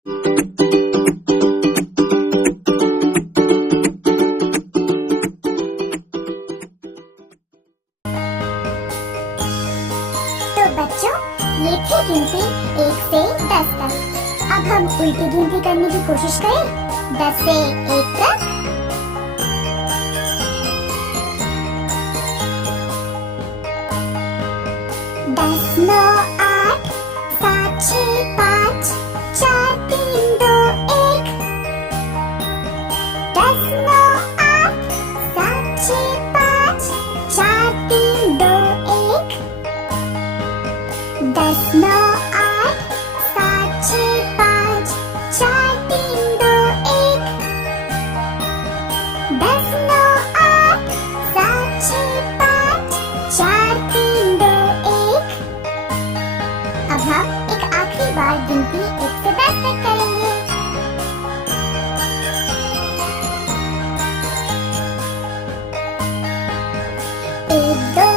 तो बच्चों, ये थी गिनती 1 से 10 तक। अब हम उल्टी गिनती करने की कोशिश करें 10 से 1 तक। 10 9 8 7 6 5 4 3 2 1। 10 9 8 7 6 5 4 3 2 1। 10 9 8 7 6 5 4 3 2 1। 10 9 8 7 6 5 4 3 2 1। अब हम एक आखिरी बार गिनती 1 से 10 तक करेंगे। 1 2